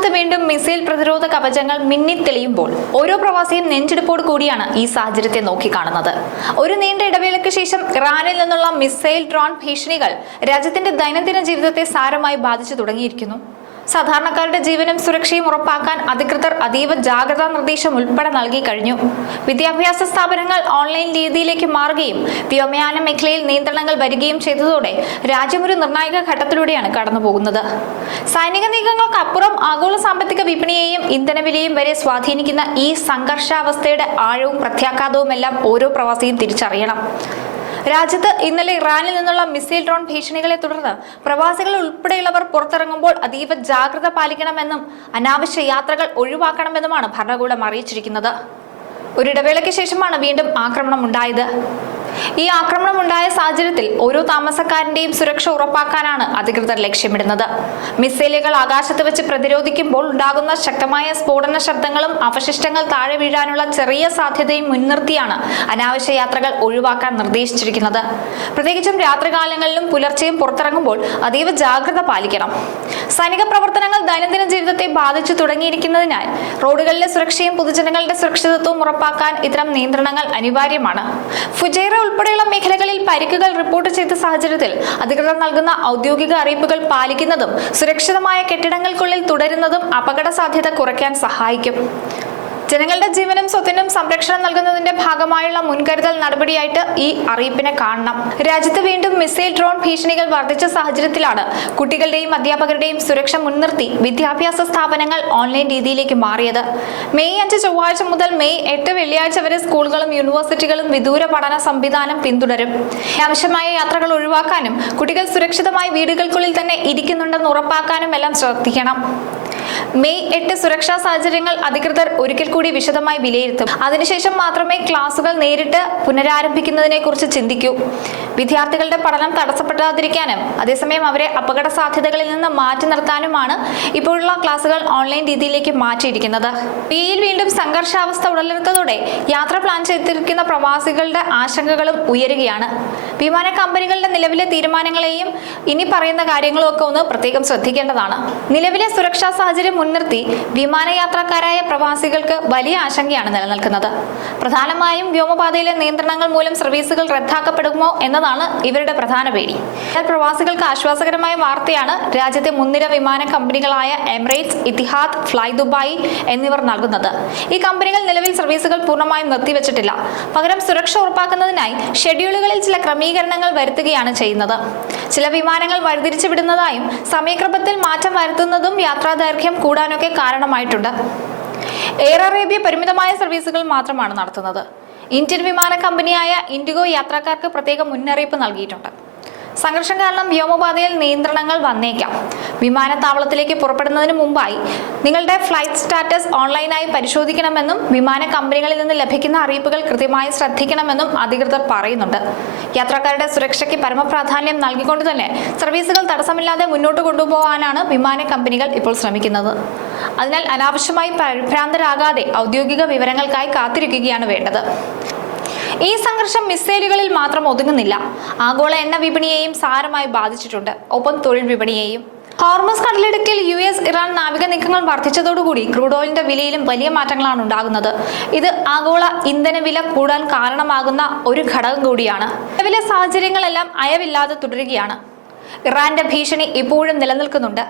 രാജ്യത്ത് വീണ്ടും മിസൈൽ പ്രതിരോധ കവചങ്ങൾ മിന്നിത്തെളിയുമ്പോൾ ഓരോ പ്രവാസിയും നെഞ്ചിടിപ്പോട് കൂടിയാണ് ഈ സാഹചര്യത്തെ നോക്കിക്കാണുന്നത്. ഒരു നീണ്ട ഇടവേളയ്ക്ക് ശേഷം ഇറാനിൽ നിന്നുള്ള മിസൈൽ ഡ്രോൺ ഭീഷണികൾ രാജ്യത്തിന്റെ ദൈനംദിന ജീവിതത്തെ സാരമായി ബാധിച്ചു തുടങ്ങിയിരിക്കുന്നു. സാധാരണക്കാരുടെ ജീവനും സുരക്ഷയും ഉറപ്പാക്കാൻ അധികൃതർ അതീവ ജാഗ്രതാ നിർദ്ദേശം ഉൾപ്പെടെ നൽകി കഴിഞ്ഞു. വിദ്യാഭ്യാസ സ്ഥാപനങ്ങൾ ഓൺലൈൻ രീതിയിലേക്ക് മാറുകയും വ്യോമയാന മേഖലയിൽ നിയന്ത്രണങ്ങൾ വരികയും ചെയ്തതോടെ രാജ്യം ഒരു നിർണായക ഘട്ടത്തിലൂടെയാണ് കടന്നുപോകുന്നത്. സൈനിക നീക്കങ്ങൾക്കപ്പുറം ആഗോള സാമ്പത്തിക വിപണിയെയും ഇന്ധനവിലയും വരെ സ്വാധീനിക്കുന്ന ഈ സംഘർഷാവസ്ഥയുടെ ആഴവും പ്രത്യാഘാതവുമെല്ലാം ഓരോ പ്രവാസിയും തിരിച്ചറിയണം. രാജ്യത്ത് ഇന്നലെ ഇറാനിൽ നിന്നുള്ള മിസൈൽ ഡ്രോൺ ഭീഷണികളെ തുടർന്ന് പ്രവാസികൾ ഉൾപ്പെടെയുള്ളവർ പുറത്തിറങ്ങുമ്പോൾ അതീവ ജാഗ്രത പാലിക്കണമെന്നും അനാവശ്യ യാത്രകൾ ഒഴിവാക്കണമെന്നുമാണ് ഭരണകൂടം അറിയിച്ചിരിക്കുന്നത്. ഒരിടവേളയ്ക്ക് ശേഷമാണ് വീണ്ടും ആക്രമണം ഉണ്ടായത്. ഈ ആക്രമണം ഉണ്ടായ സാഹചര്യത്തിൽ ഓരോ താമസക്കാരന്റെയും സുരക്ഷ ഉറപ്പാക്കാനാണ് അധികൃതർ ലക്ഷ്യമിടുന്നത്. മിസൈലുകൾ ആകാശത്ത് വെച്ച് പ്രതിരോധിക്കുമ്പോൾ ഉണ്ടാകുന്ന ശക്തമായ സ്ഫോടന ശബ്ദങ്ങളും അവശിഷ്ടങ്ങൾ താഴെ വീഴാനുള്ള ചെറിയ സാധ്യതയും മുൻനിർത്തിയാണ് അനാവശ്യ യാത്രകൾ ഒഴിവാക്കാൻ നിർദ്ദേശിച്ചിരിക്കുന്നത്. പ്രത്യേകിച്ചും രാത്രികാലങ്ങളിലും പുലർച്ചെയും പുറത്തിറങ്ങുമ്പോൾ അതീവ ജാഗ്രത പാലിക്കണം. സൈനിക പ്രവർത്തനങ്ങൾ ദൈനംദിന ജീവിതത്തെ ബാധിച്ചു തുടങ്ങിയിരിക്കുന്നതിനാൽ റോഡുകളിലെ സുരക്ഷയും പൊതുജനങ്ങളുടെ സുരക്ഷിതത്വവും ഉറപ്പാക്കാൻ ഇത്തരം നിയന്ത്രണങ്ങൾ അനിവാര്യമാണ്. ഫുജൈറ ഉൾപ്പെടെയുള്ള മേഖലകളിൽ പരിക്കുകൾ റിപ്പോർട്ട് ചെയ്ത സാഹചര്യത്തിൽ അധികൃതർ നൽകുന്ന ഔദ്യോഗിക അറിയിപ്പുകൾ പാലിക്കുന്നതും സുരക്ഷിതമായ കെട്ടിടങ്ങൾക്കുള്ളിൽ തുടരുന്നതും അപകട സാധ്യത കുറയ്ക്കാൻ സഹായിക്കും. ജനങ്ങളുടെ ജീവനും സ്വത്തിനും സംരക്ഷണം നൽകുന്നതിന്റെ ഭാഗമായുള്ള മുൻകരുതൽ നടപടിയായിട്ട് ഈ അറിയിപ്പിനെ കാണണം. രാജ്യത്ത് വീണ്ടും മിസൈൽ ഡ്രോൺ ഭീഷണികൾ വർദ്ധിച്ച സാഹചര്യത്തിലാണ് കുട്ടികളുടെയും അധ്യാപകരുടെയും സുരക്ഷ മുൻനിർത്തി വിദ്യാഭ്യാസ സ്ഥാപനങ്ങൾ ഓൺലൈൻ രീതിയിലേക്ക് മാറിയത്. മെയ് 5 ചൊവ്വാഴ്ച മുതൽ മെയ് 8 വെള്ളിയാഴ്ച വരെ സ്കൂളുകളും യൂണിവേഴ്സിറ്റികളും വിദൂര പഠന സംവിധാനം പിന്തുടരും. ആവശ്യമായ യാത്രകൾ ഒഴിവാക്കാനും കുട്ടികൾ സുരക്ഷിതമായി വീടുകൾക്കുള്ളിൽ തന്നെ ഇരിക്കുന്നുണ്ടെന്ന് ഉറപ്പാക്കാനും എല്ലാം ശ്രദ്ധിക്കണം. മെയ് 8 സുരക്ഷാ സാഹചര്യങ്ങൾ അധികൃതർ ഒരിക്കൽ കൂടി വിശദമായി വിലയിരുത്തും. അതിനുശേഷം മാത്രമേ ക്ലാസുകൾ നേരിട്ട് പുനരാരംഭിക്കുന്നതിനെ കുറിച്ച് ചിന്തിക്കൂ. വിദ്യാർത്ഥികളുടെ പഠനം തടസ്സപ്പെടാതിരിക്കാനും അതേസമയം അവരെ അപകട സാധ്യതകളിൽ നിന്ന് മാറ്റി നിർത്താനുമാണ് ഇപ്പോഴുള്ള ക്ലാസുകൾ ഓൺലൈൻ രീതിയിലേക്ക് മാറ്റിയിരിക്കുന്നത്. മെയ്യിൽ വീണ്ടും സംഘർഷാവസ്ഥ ഉടലെടുത്തതോടെ യാത്ര പ്ലാൻ ചെയ്തിരിക്കുന്ന പ്രവാസികളുടെ ആശങ്കകളും ഉയരുകയാണ്. വിമാന കമ്പനികളുടെ നിലവിലെ തീരുമാനങ്ങളെയും ഇനി പറയുന്ന കാര്യങ്ങളും ഒക്കെ ഒന്ന് പ്രത്യേകം ശ്രദ്ധിക്കേണ്ടതാണ്. നിലവിലെ സുരക്ഷാ സാഹചര്യം മുൻനിർത്തി വിമാനയാത്രക്കാരായ പ്രവാസികൾക്ക് വലിയ ആശങ്കയാണ് നിലനിൽക്കുന്നത്. പ്രധാനമായും വ്യോമപാതയിലെ നിയന്ത്രണങ്ങൾ മൂലം സർവീസുകൾ റദ്ദാക്കപ്പെടുമോ എന്നതാണ് ഇവരുടെ പ്രധാന പേടി. എന്നാൽ പ്രവാസികൾക്ക് ആശ്വാസകരമായ വാർത്തയാണ് രാജ്യത്തെ മുൻനിര വിമാന കമ്പനികളായ എമിറേറ്റ്സ്, ഇത്തിഹാദ്, ഫ്ലൈ ദുബായ് എന്നിവർ നൽകുന്നത്. ഈ കമ്പനികൾ നിലവിൽ സർവീസുകൾ പൂർണ്ണമായും നിർത്തിവെച്ചിട്ടില്ല. പകരം സുരക്ഷ ഉറപ്പാക്കുന്നതിനായി ഷെഡ്യൂളുകളിൽ ചില ക്രമീകരണങ്ങൾ വരുത്തുകയാണ് ചെയ്യുന്നത്. ചില വിമാനങ്ങൾ വഴിതിരിച്ചു വിടുന്നതായും സമയക്രമത്തിൽ മാറ്റം വരുത്തുന്നതും യാത്രാദൈർഘ്യം കൂടാനൊക്കെ കാരണമായിട്ടുണ്ട്. എയർ അറേബ്യ പരിമിതമായ സർവീസുകൾ മാത്രമാണ് നടത്തുന്നത്. ഇന്ത്യൻ വിമാന കമ്പനിയായ ഇൻഡിഗോ യാത്രക്കാർക്ക് പ്രത്യേക മുന്നറിയിപ്പ് നൽകിയിട്ടുണ്ട്. സംഘർഷം കാരണം വ്യോമപാതയിൽ നിയന്ത്രണങ്ങൾ വന്നേക്കാം. വിമാനത്താവളത്തിലേക്ക് പുറപ്പെടുന്നതിന് മുമ്പായി നിങ്ങളുടെ ഫ്ലൈറ്റ് സ്റ്റാറ്റസ് ഓൺലൈനായി പരിശോധിക്കണമെന്നും വിമാന കമ്പനികളിൽ നിന്ന് ലഭിക്കുന്ന അറിയിപ്പുകൾ കൃത്യമായി ശ്രദ്ധിക്കണമെന്നും അധികൃതർ പറയുന്നുണ്ട്. യാത്രക്കാരുടെ സുരക്ഷയ്ക്ക് പരമപ്രാധാന്യം നൽകിക്കൊണ്ട് തന്നെ സർവീസുകൾ തടസ്സമില്ലാതെ മുന്നോട്ട് കൊണ്ടുപോകാനാണ് വിമാന കമ്പനികൾ ഇപ്പോൾ ശ്രമിക്കുന്നത്. അതിനാൽ അനാവശ്യമായി പരിഭ്രാന്തരാകാതെ ഔദ്യോഗിക വിവരങ്ങൾക്കായി കാത്തിരിക്കുകയാണ് വേണ്ടത്. ഈ സംഘർഷം മിസൈലുകളിൽ മാത്രം ഒതുങ്ങുന്നില്ല. ആഗോള എണ്ണ വിപണിയെയും സാരമായി ബാധിച്ചിട്ടുണ്ട്. ഒപ്പം തൊഴിൽ വിപണിയെയും. ഹോർമസ് കടലിടുക്കിൽ US ഇറാൻ നാവിക നീക്കങ്ങൾ വർദ്ധിച്ചതോടുകൂടി ക്രൂഡ് ഓയിലിന്റെ വിലയിലും വലിയ മാറ്റങ്ങളാണ് ഉണ്ടാകുന്നത്. ഇത് ആഗോള ഇന്ധന വില കൂടാൻ കാരണമാകുന്ന ഒരു ഘടകം കൂടിയാണ്. നിലവിലെ സാഹചര്യങ്ങളെല്ലാം അയവില്ലാതെ തുടരുകയാണ്. ഇറാന്റെ ഭീഷണി ഇപ്പോഴും നിലനിൽക്കുന്നുണ്ട്.